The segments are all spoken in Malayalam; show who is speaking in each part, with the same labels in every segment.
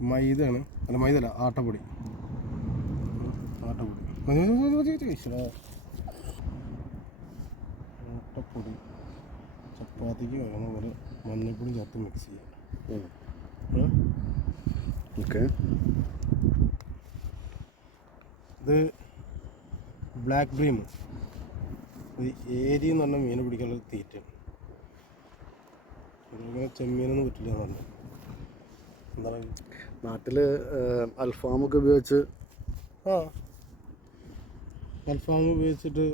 Speaker 1: മൈദയാണ്. അല്ല മൈദല്ല ആട്ടപ്പൊടി. ആട്ടപ്പൊടി. ആട്ടപ്പൊടി. ചപ്പാത്തിക്ക് വേണ പോലെ മഞ്ഞൾപ്പൊടി ചേർത്ത് മിക്സ് ചെയ്യാം.
Speaker 2: ഓക്കെ.
Speaker 1: ഇത് ബ്ലാക്ക് ബ്രീം ഇത് ഏരി എന്ന് പറഞ്ഞ മീൻ പിടിക്കാനുള്ള തീറ്റയാണ്. ചെമ്മീനൊന്നും പറ്റില്ല എന്ന് പറഞ്ഞു. എന്താണ്?
Speaker 2: നാട്ടിൽ അൽഫാമൊക്കെ ഉപയോഗിച്ച്
Speaker 1: ആ. അൽഫാം ഉപയോഗിച്ചിട്ട്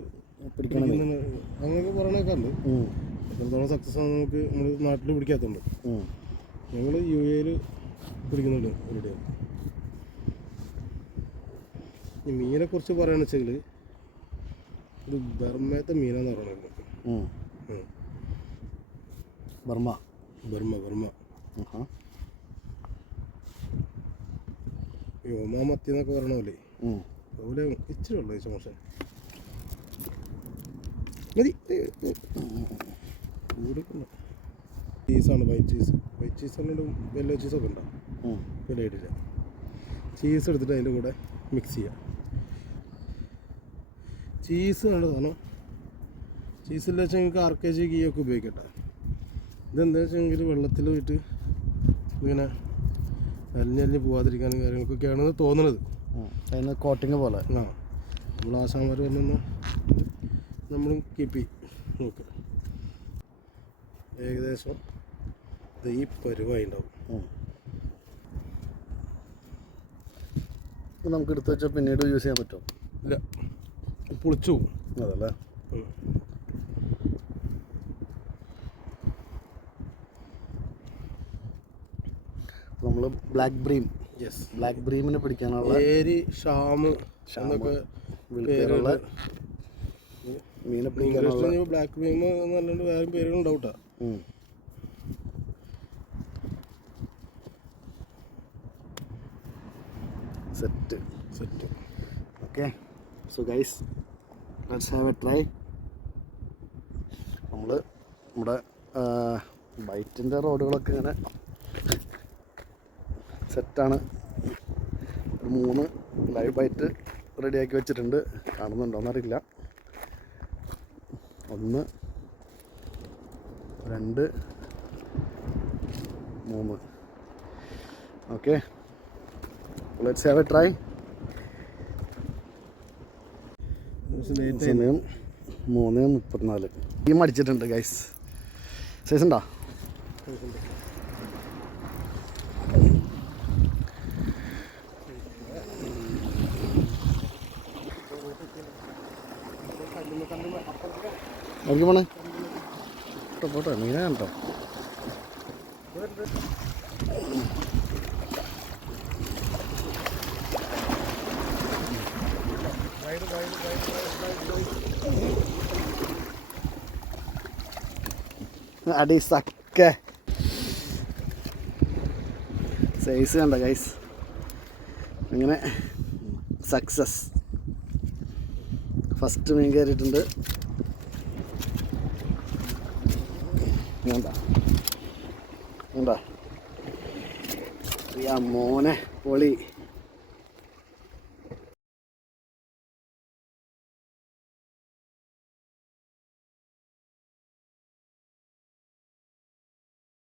Speaker 1: പിടിക്കുന്ന അങ്ങനെയൊക്കെ പറയണൊക്കെ ഉണ്ട് എത്രത്തോളം സക്സസ് ആണ് നമുക്ക് നമ്മൾ നാട്ടിൽ പിടിക്കാത്തതുണ്ട്. ഞങ്ങൾ യു എയിൽ പിടിക്കുന്നുണ്ട് ഇവിടെ ഈ മീനെ കുറിച്ച് പറയുകയാണെന്ന് വെച്ചെങ്കിൽ ഇത് ബർമയത്തെ മീനാന്ന് പറയുന്നത്. Burma
Speaker 2: Burma
Speaker 1: Burma. ബർമ ഒമാ മത്തി എന്നൊക്കെ പറയണ പോലെ അതുപോലെ ഇച്ചിരി ഉള്ളു ചോമസ മതി കൂടിക്കണ്ട ചീസാണ് വൈറ്റ് ചീസ്. വൈറ്റ് ചീസ് പറഞ്ഞിട്ട് വെല്ലോ ചീസൊക്കെ ഉണ്ടാവും
Speaker 2: ഉം.
Speaker 1: വിലയിട്ടില്ല ചീസ് എടുത്തിട്ട് അതിന്റെ കൂടെ മിക്സ് ചെയ്യുക ചീസ് ആണ് സാധനം ചീസില്ല വെച്ചാൽ നിങ്ങൾക്ക് ആർ കെ ജി ഗീ ഒക്കെ ഉപയോഗിക്കട്ടെ. ഇതെന്താ വെച്ചെങ്കിൽ വെള്ളത്തിൽ പോയിട്ട് ഇങ്ങനെ അലിഞ്ഞലിഞ്ഞ് പോവാതിരിക്കാനും കാര്യങ്ങൾക്കൊക്കെയാണെന്ന് തോന്നുന്നത്.
Speaker 2: അതിന് കോട്ടിങ് പോലെ.
Speaker 1: ആ നമ്മൾ ആശാന്മാർ ഒന്ന് നമ്മൾ കീപ്പ് ചെയ്യും നോക്കുക ഏകദേശം ഇത് ഈ പരുവായി ഉണ്ടാവും.
Speaker 2: നമുക്ക് എടുത്ത് വെച്ചാൽ പിന്നീട് യൂസ് ചെയ്യാൻ പറ്റും
Speaker 1: ഇല്ല. പുളിച്ചു പോകും
Speaker 2: അതല്ലേ? നമ്മൾ ബ്ലാക്ക് ബ്രീം
Speaker 1: യെസ്
Speaker 2: ബ്ലാക്ക് ബ്രീമിനെ പിടിക്കാനുള്ള
Speaker 1: ഏരി ഷാമ് എന്നൊക്കെ
Speaker 2: പേരുള്ള മീനെ പിടിക്കാനുള്ള
Speaker 1: ബ്ലാക്ക് ബ്രീം എന്നല്ലാണ്ട് വേറെ പേരുകൾ ഉണ്ടാവട്ടാ
Speaker 2: set.
Speaker 1: Set.
Speaker 2: Okay. So guys let's have a try നമ്മൾ നമ്മുടെ ബൈറ്റിന്റെ റോഡുകളൊക്കെ ഇങ്ങനെ സെറ്റാണ്. ഒരു മൂന്ന് ലൈവ് ബൈറ്റ് റെഡിയാക്കി വെച്ചിട്ടുണ്ട്. കാണുന്നുണ്ടോയെന്നറിയില്ല ഒന്ന് രണ്ട് മൂന്ന്. Okay let's have a try സമയം മൂന്ന് മുപ്പത്തിനാല്. ടീം അടിച്ചിട്ടുണ്ട് ഗൈസ് സൈസ് ഉണ്ടോ? എനിക്ക് പോണേ പോട്ടെ പോട്ടെ മീനെ കണ്ടോ? അടി സക്ക. സൈസ് കണ്ട ഗൈസ് അങ്ങനെ സക്സസ് ഫസ്റ്റ് മീൻ കയറിയിട്ടുണ്ട്. എന്താ മോനെ പൊളി.